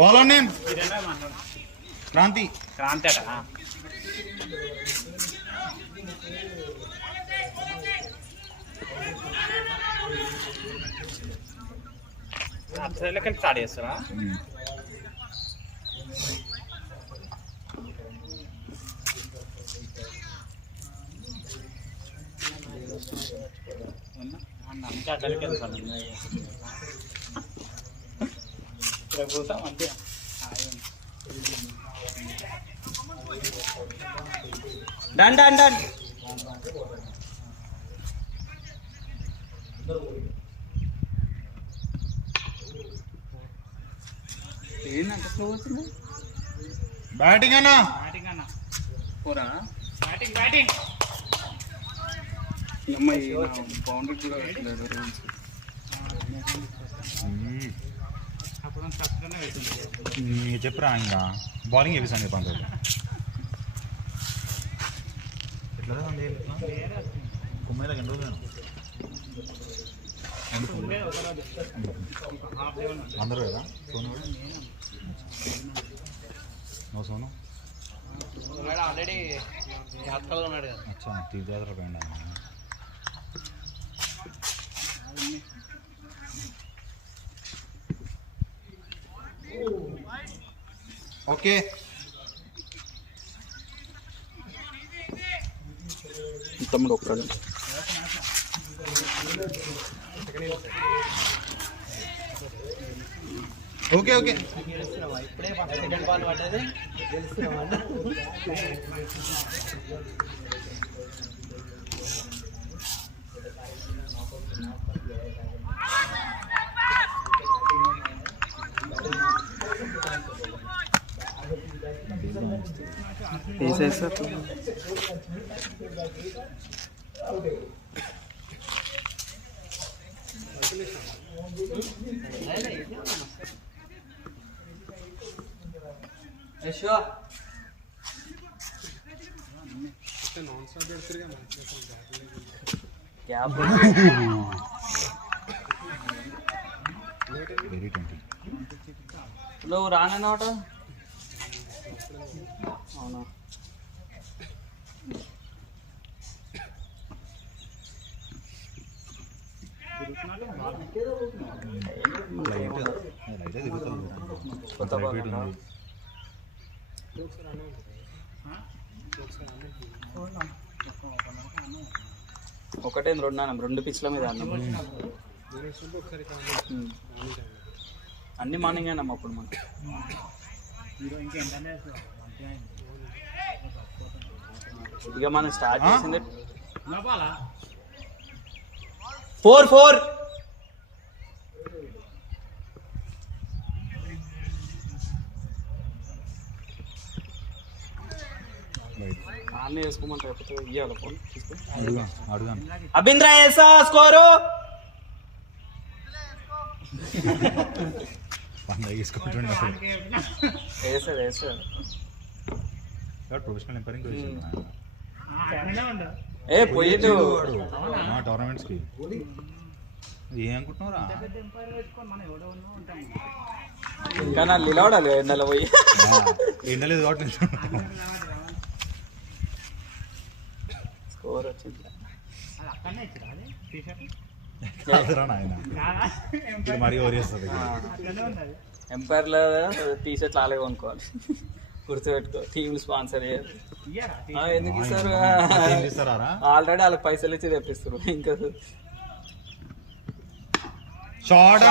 Bowler name Kranti. Kranti అట. అసలు start చేస్తారా? అంతే. Done done done. ఏంటంటే స్లో వచ్చింది. బ్యాటింగ్ అన్నా. బ్యాటింగ్ అన్న. పోరా బ్యాటింగ్ బ్యాటింగ్. అమ్మాయి బౌండరీ కూడా పెట్టలేదు రూల్స్. అప్పుడు ఫస్ట్లోనే వేసింది. చెప్పురా ఇంకా బౌలింగ్ వేపిస్తాను చెప్పండి. ఎట్లా కుమ్మైనా ఎన్ని రోజులు అందరూ కదా సోను కూడా నో సోను ఆల్రెడీ హాస్పిటల్లో ఉన్నాడు కదా. అచ్చా తీర్థయాత్ర పోయిండా. ఓకే తమ్ముడు ఒక్కడు. ఓకే ఓకే ఇప్పుడే సెకండ్ బాల్ పడ్డది. తీసేస్తారు. నువ్వు రానన్నమాట. అవునా ఒకటే రెండు పిచ్ల మీద అన్ని మార్నింగ్ అయినా అప్పుడు మనం ఇక మనం స్టార్ట్ చేసింది 4-4. అన్నీ వేసుకోమంటే లేకపోతే ఇవ్వాలి ఫోన్ తీసుకో. అభింద్ర వేసా స్కోరు. వేసాడు వేసాడు. ప్రొఫెషనల్ ఎంపైరింగ్ ఏ పోయేటు టోర్నమెంట్స్ కి ఏమనుకుంటున్నారా? ఇంకా నా నిలబడాలి ఎండలో పోయి. ఎండలేదు కాబట్టి స్కోర్ వచ్చింది. మరీ ఓరేస్తుంది. ఎంపైర్లో టీ షర్ట్లు అలాగే కొనుక్కోవాలి. గుర్తుపెట్టుకో. టీమ్ స్పాన్సర్ ఎందుకు ఇస్తారు? ఆల్రెడీ వాళ్ళకి పైసలు ఇచ్చి తెప్పిస్తారు. ఇంకా షార్ట్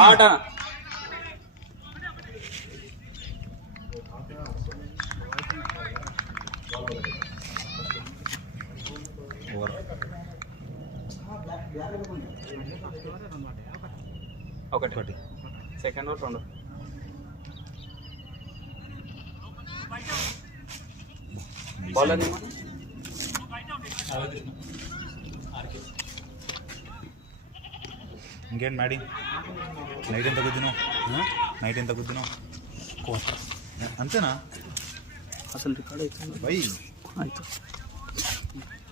ఒకటి సెకండ్ ఓవర్ 2. బౌలర్ ఇంకేంటి మ్యాడీ? నైట్ ఎంత గుద్దినావు? అంతేనా? అసలు రికార్డ్ అవుతుంది బై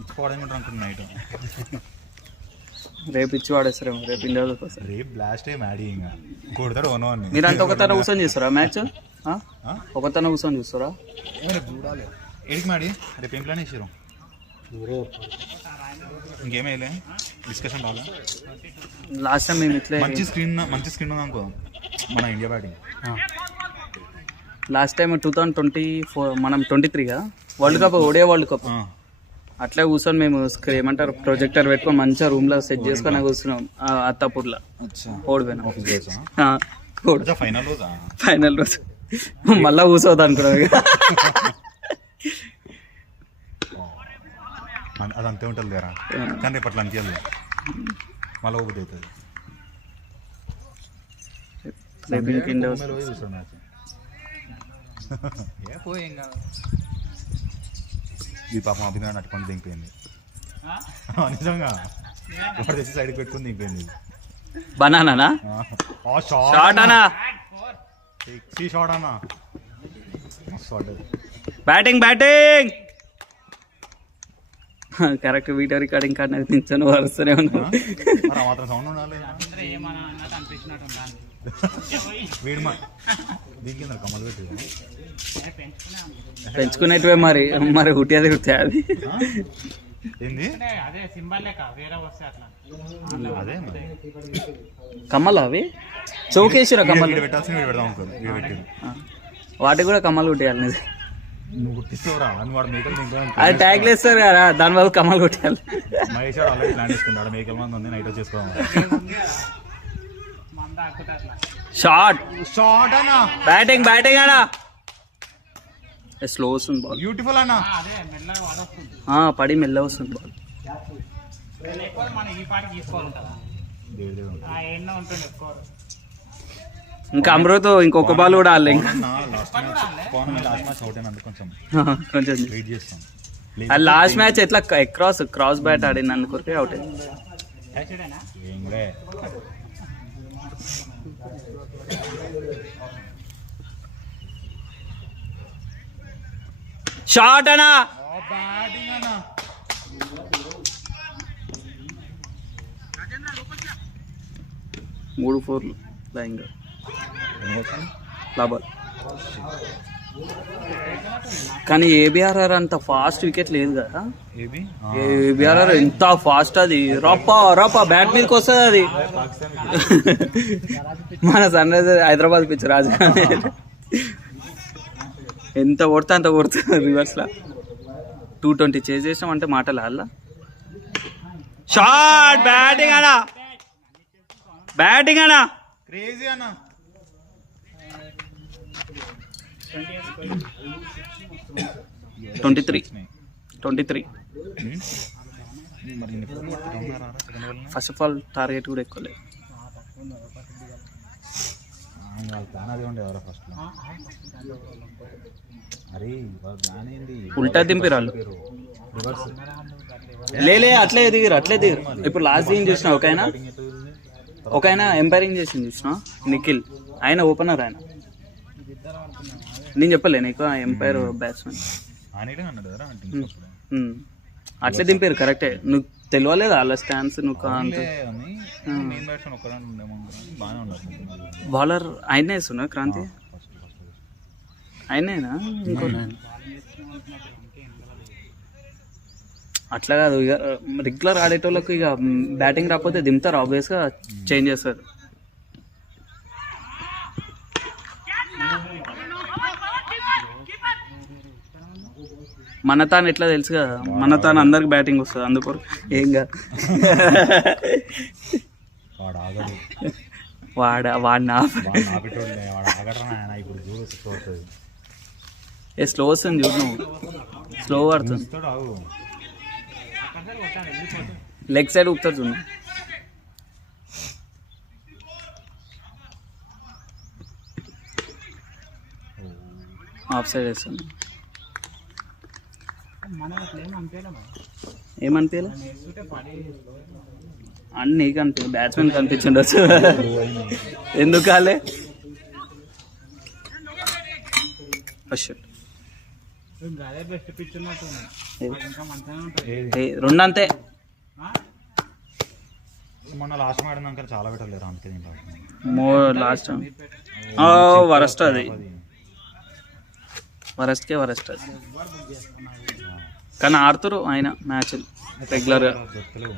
ఇచ్చుకోవడం అనుకుంటున్నా. నైట్ రేపు ఇచ్చి వాడేస్తారేమో. రేపు ఇండియా రేపు బ్లాస్ట్ మ్యాడీ ఇంకా కొడతాడు. మీరంతా ఒక తర కూర్చొని చేస్తారా మ్యాచ్? ఒకతన కూర్చొని చూస్తారా? ఏడికి మాడి రేపు ఏం ప్లాన్ వేసారు? ఇంకేమేలే డిస్కషన్ రాలే. లాస్ట్ టైం మేము ఇట్లే మంచి స్క్రీన్ ఉంది అనుకో మన ఇండియా బ్యాటింగ్. లాస్ట్ టైం 2024 మనం 23 world cup Odia world cup అట్లా కూర్చొని మేము ఏమంటారు ప్రొజెక్టర్ పెట్టుకొని మంచిగా రూమ్ లో సెట్ చేసుకొని కూర్చున్నాం అత్తాపూర్లో. ఓడిపోయినా ఫైనల్ రోజు మళ్ళా కూర్చోవద్దు అనుకున్నాం. అది అంతే ఉంటుంది కదా, కానీ రేపు అట్లా అనిపించదు, మళ్ళీ ఒకటి అవుతుంది. ఈ పాపం అభిమానం నట్టుకొని దిగిపోయింది నిజంగా, ఒకటి తెచ్చి సైడ్కి పెట్టుకుని దిగిపోయింది. బనానా షాట్ అన్నా, షాట్ అన్నా, batting correct. Video recording card నించొని వరుస్తూనే ఉన్నాం. మాత్రం సౌండ్ ఉండాలి. కమల్ పెట్టి పెంచుకునేటివే మరి మరి హుట్టియాది అది ఏంది అదే కమ్మలు అవి చౌకేసిరా కమ్మలు పెట్టాల్సిన పెడదాం అనుకోరు. వాటికి కూడా కమ్మలు కుట్టేయాలి. నువ్వు గుర్తిస్తావురా అని వాడు మేకలు అది ట్యాగ్ వేస్తారు కదా, దాని వల్ల కమ్మలు కొట్టాలి. మహేష్ ఆల్రెడీ ప్లాన్ చేసుకుంటాడు, మేకల మంది ఉంది నైట్ వచ్చేసుకోవాలి. షాట్ అన్నా, బ్యాటింగ్ అన్నా, స్లో వస్తుంది బాల్. బ్యూటిఫుల్ అన్నా, పడి మెల్ల వస్తుంది బాల్. ఇంకా అమృత్ ఇంకొక బాల్ కూడా ఆడలే. కొంచెం అది లాస్ట్ మ్యాచ్ ఎట్లా క్రాస్ బ్యాట్ ఆడింది అందుకొరకే అవుట్ అయింది. షాట్ అన్నా, 3-4 లైంగ్ లాభాలు. కానీ ఏబిఆర్ఆర్ అంత ఫాస్ట్ వికెట్ లేదు కదా. ఏబిఆర్ఆర్ ఎంత ఫాస్ట్, అది రప్ప బ్యాట్ మీదకి వస్తుంది అది. మన సన్ రైజర్ హైదరాబాద్ పిచ్ రాజధాని ఎంత కొడితే అంత కొడుతుంది రివర్స్ లా. 220 చేజ్ చేసినాం అంటే మాటలు అలా. షాట్ బ్యాటింగ్ అన్నా క్రేజీ అన్నా. 23 ఫస్ట్ ఆఫ్ ఆల్ టార్గెట్ కూడా ఎక్కువ లేదు. ఉల్టా దింపి రాళ్ళు లేలే, అట్లే దిగిరు. ఇప్పుడు లాస్ట్ గేమ్ చూసిన ఒక ఆయన ఎంపైరింగ్ చేసింది చూసిన నిఖిల్, ఆయన ఓపెనర్. ఆయన నేను చెప్పలే నీకు ఎంపైర్ బ్యాట్స్మెన్ అట్లే దింపారు. కరెక్టే, నువ్వు తెలియలేదు వాళ్ళ స్టాన్స్. నువ్వు బౌలర్ ఆయనే వేస్తున్నా క్రాంతి, ఆయనేనా ఇంకో అట్లా కాదు. ఇక రెగ్యులర్ ఆడేటోళ్ళకు ఇక బ్యాటింగ్ రాకపోతే దింపుతారు, ఆబ్వియస్గా చేంజ్ చేస్తారు. మన తాను ఎట్లా తెలుసు కదా, మన తాను అందరికి బ్యాటింగ్ వస్తుంది, అందుకు ఏం కాదు. ఏ స్లో వస్తుంది చూడు, నువ్వు స్లో పడుతుంది. లెగ్ సైడ్ ఊపుతారు చూడు, ఆఫ్ సైడ్ వేస్తుంది. ఏమనిపించలే అని నీకు అనిపించదు, బ్యాట్స్మెన్ కనిపించుండొచ్చు. ఎందుకు కాలే? రెండు అంతే. మొన్న లాస్ట్ ఆడినాక చాలా పెట్టలేరు, అందుకే లాస్ట్ వరస్ట్ అది. వరస్ట్కే వరస్ట్ అది. కానీ ఆడుతురు ఆయన మ్యాచ్లు రెగ్యులర్గా. దొరకలేవు.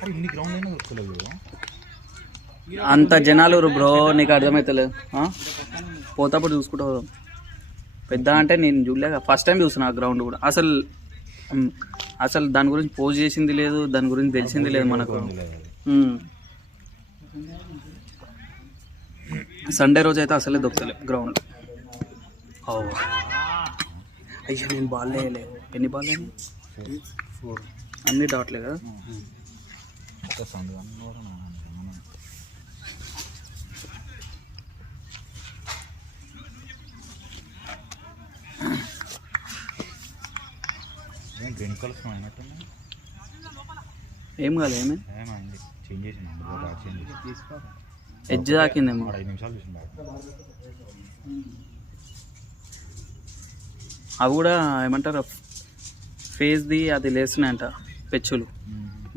అరే ఇన్ని గ్రౌండ్ అయినా దొరకలేవు. అంత జనాలు బ్రో, నీకు అర్థమవుతలేదు. పోతాప్పుడు చూసుకుంటూ పోదాం. పెద్ద అంటే నేను చూడలేక ఫస్ట్ టైం చూసిన ఆ గ్రౌండ్ కూడా. అసలు దాని గురించి పోస్ట్ చేసింది లేదు, దాని గురించి తెలిసింది లేదు మనకు. సండే రోజు అయితే అసలే దొరకలేదు గ్రౌండ్. అయ్యో నేను బాల్ వేయలేదు. ఎన్ని బాల్ అయినాయి? 4 అన్నీ డాట్లే కదా. గ్రీన్ కలర్స్ అయినట్టు ఏం కాదు. ఏమైంది? ఏమైంది? చేంజ్ చేసింది. ఎడ్జ్ తాకిందేమో. 5 నిమిషాలు చూసింది. అవి కూడా ఏమంటారు ఫేస్ది అది లేస్తున్నాయంట పెచ్చులు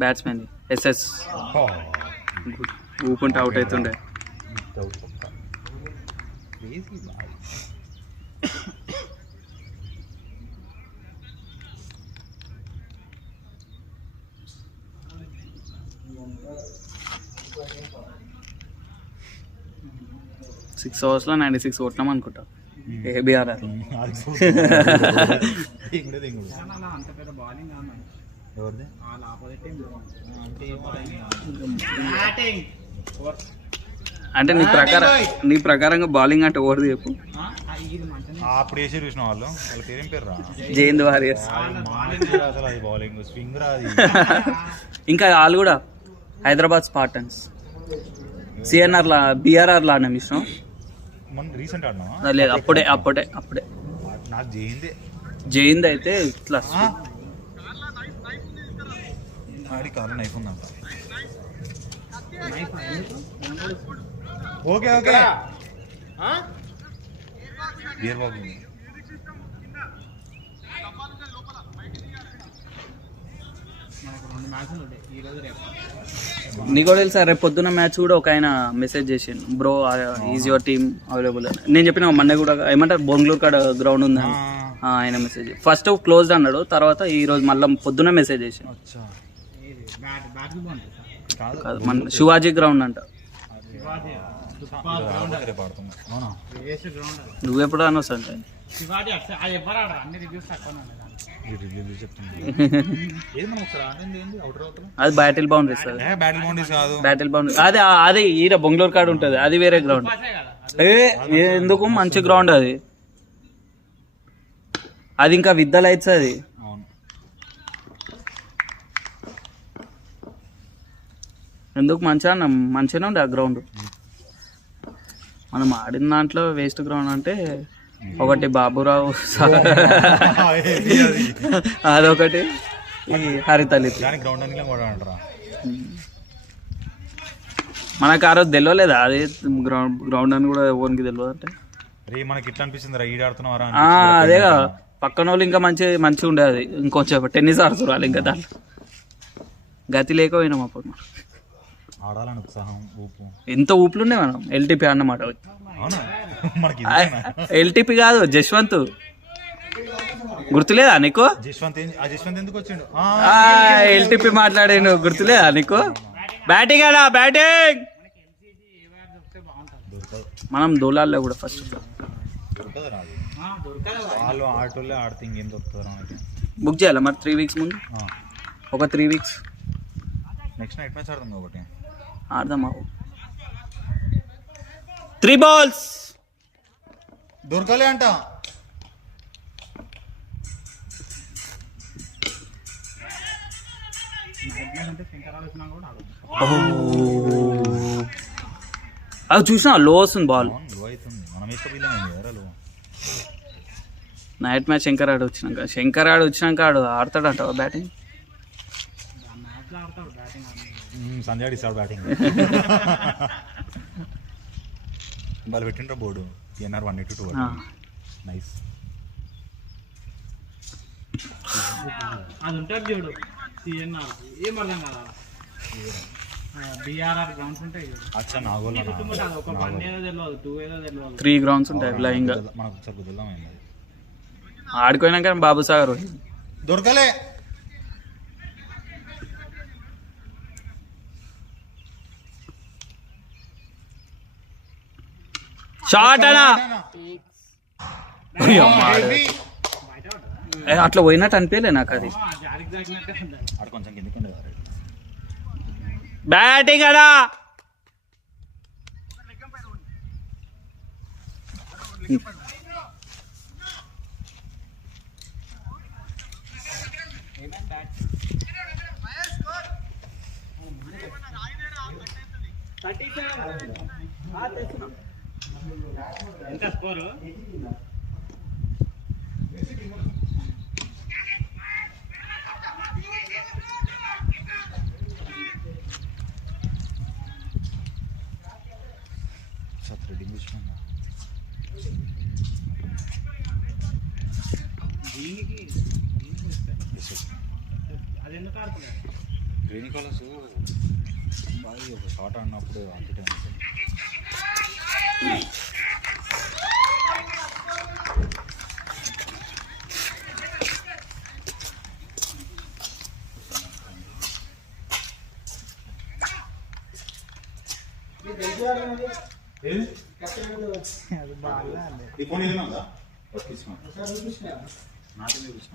బ్యాట్స్మెన్. ఎస్ఎస్ ఊపుంటే అవుట్ అవుతుండే. సిక్స్ అవర్స్లో 96 కొట్టినాం అనుకుంటా. ఏబిఆర్ఆర్ అంత పెద్ద బౌలింగ్ ఎవరిది? వాళ్ళ ఆపోజిట్ బ్యాటింగ్. అంటే నీ ప్రకారంగా బౌలింగ్ అంటే ఓడిది చెప్పు. అప్పుడు వేసి చూసిన వాళ్ళ పేరేం పేరు రా? జైంద్ వారియర్స్. అసలు అది బౌలింగ్ స్వింగ్ రా అది. ఇంకా వాళ్ళు కూడా హైదరాబాద్ స్పార్టన్స్, సిఎన్ఆర్ లా, బిఆర్ఆర్ లా ఆడినాం ఇష్టం. మొన్న రీసెంట్ ఆడినా లేదు, అప్పుడే నాకు జైందే. జైంద్ అయితే ఇట్లా ఆడి కాలం నైఫ్ ఉందంట. ఓకే ఓకే బియర్ బాబు నీకు కూడా తెలుసా రేపు పొద్దున్న మ్యాచ్ కూడా ఒక ఆయన మెసేజ్ చేసిండు, bro is your team available అని. నేను చెప్పిన మొన్న కూడా ఏమంటారు బొంగళూరు కాడ గ్రౌండ్ ఉందని ఆయన మెసేజ్ ఫస్ట్ క్లోజ్డ్ అన్నాడు, తర్వాత ఈ రోజు మళ్ళీ పొద్దున్న మెసేజ్ చేసిండు. కాదు మన శివాజీ గ్రౌండ్ అంట. నువ్వెప్పుడు అనొస్తా అంటే అది బ్యాటిల్ బౌండరీస్. బ్యాటిల్ బౌండరీ అది ఈడ బొంగళూరు కాడ ఉంటుంది, అది వేరే గ్రౌండ్. ఎందుకు మంచి గ్రౌండ్ అది. అది ఇంకా విత్ ద లైట్స్ అది. ఎందుకు మంచిగానే ఉంది ఆ గ్రౌండ్. మనం ఆడిన దాంట్లో వేస్ట్ గ్రౌండ్ అంటే ఒకటి బాబురావు అదొకటి హరితలి. మనకు ఆ రోజు తెలియలేదా అది గ్రౌండ్ అని కూడా ఓన్కి తెలియదు అంటే మనకి ఇట్లా అనిపిస్తుంది. అదేగా పక్కన వాళ్ళు ఇంకా మంచిగా ఉండేది. ఇంకొంచెం టెన్నిస్ ఆడుతున్నారు వాళ్ళు. ఇంకా దాంట్లో గతి లేకపోయినాం అప్పుడు. ఆడాలని ఉత్సాహం, ఊపు, ఎంత ఊపులు ఉన్నాయి మనం. ఎల్టీపీ అన్నమాట. ఎల్టీపీ కాదు జశ్వంత్, గుర్తులేదా నీకు? జశ్వంత్ ఎందుకు వచ్చిండు? ఎల్టీపీ మాట్లాడాను, గుర్తులేదా నీకు? బ్యాటింగ్ అలా బ్యాటింగ్ మనం దోలాల్లో కూడా ఫస్ట్ వాళ్ళు ఆటోళ్ళే ఆడితే ఇంకేం దొరుకుతారు. బుక్ చేయాలా మరి 3 వీక్స్ ముందు? ఒక 3 వీక్స్ నెక్స్ట్ నైట్ మ్యాచ్ ఆడదాం ఒకటి. ఆడదాం. 3 balls దొరకలే అంట. అది చూసినా లో వస్తుంది బాల్. నైట్ మ్యాచ్ శంకర్ ఆడు వచ్చినాక ఆడతాడంట బ్యాటింగ్. సంజయ్ ఆడిస్తాడు బ్యాటింగ్. వాళ్ళు పెట్టిండ్రా బోర్డు TNR 182. నైస్. అది ఉంటుంది చూడు TNR, ఏం అర్థం కదా. బిఆర్ఆర్ గ్రౌండ్స్ ఉంటాయి కదా. అచ్చా నాగోల్ ఒక 1 ఏదో తెలియదు 2 ఏదో తెలియదు. 3 గ్రౌండ్స్ ఉంటాయి లైన్ గా. మనకు ఒకసారి కుదురుదాం అయింది ఆడుకోయినాక బాబు సాగర్ దొరకలే. షాట్ అనా అట్లా పోయినట్టు అనిపించలే నాకు అది. జారికి తాకినట్టే ఉంది. ఆడ కొంచెం కిందకి ఉండేది. బ్యాటింగ్ అడా ఎంత స్కోరు? థ్రెడింగ్ ఇష్టం. దీనికి అది ఎందుకు ఆడుతున్నారు? గ్రీన్ కలర్స్ బాగా ఒక షార్ట్ ఆడినప్పుడు అటు ఈ ఫోన్ ఏదైనా ఉందా? నాకే చూసిన